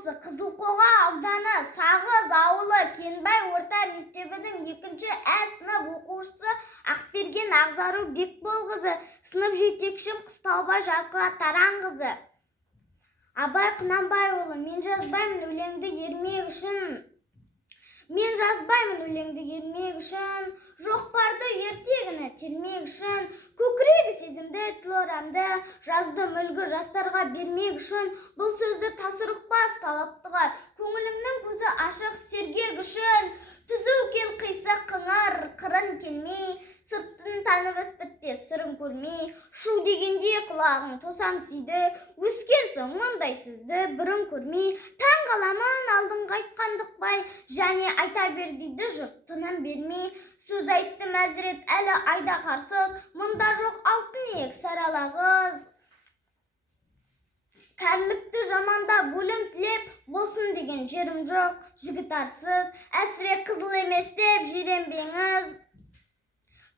болсы Қызылқоға ауданы Сағыз ауылы Кенбай орта мектебінің 2-ші Ә сынып оқушысы Ақберген Ағзару Бекболқызы, сынып жетекшім Қыстаубай Жарқыра Таранқызы. Абай Құнанбайұлы, мен жазбаймын өлеңді ермек үшін, жоқ барды ертегіні термек үшін, көкірегі сезімді тіл орамды, жаздым үлгі жастарға бермек үшін, бұл сөзді тасырықпас талаптығар, көңілімнің көзі ашық сергек үшін, түзу кел қисық қыңыр, қырын келмей, сыртын танып іс бітпес сырын көрмей, шу дегенде құлағың тосан сүйді, өскен соң мұндай сөзді бірін көрмей, таң қаламын алдыңға айтқандық бай, және айта бер дейді жұрт тыным бермей, сөз айтты мәзірет әлі айда қарсыз, мұнда жоқ алтын иек саралағыз. Кәрлікті жаманда бөлім тілеп, болсын деген жерім жоқ, жігіт арсыз, әсіре қызыл емес деп жиренбеңіз.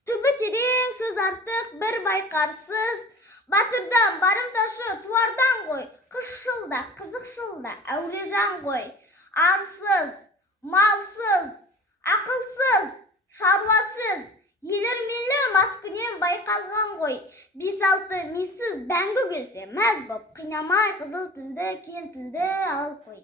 Түбі терең сөз артық бір байқарсыз, батырдан барымташы туардан ғой, қысшыл да қызықшыл да әуре жан ғой, арсыз, малсыз, ақылсыз, шаруасыз, елірмелі маскүнем байқалған ғой, 5-6 мисіз бәңгі келсе мәз боп, қинамай қызыл тілді кел тілді ал қой.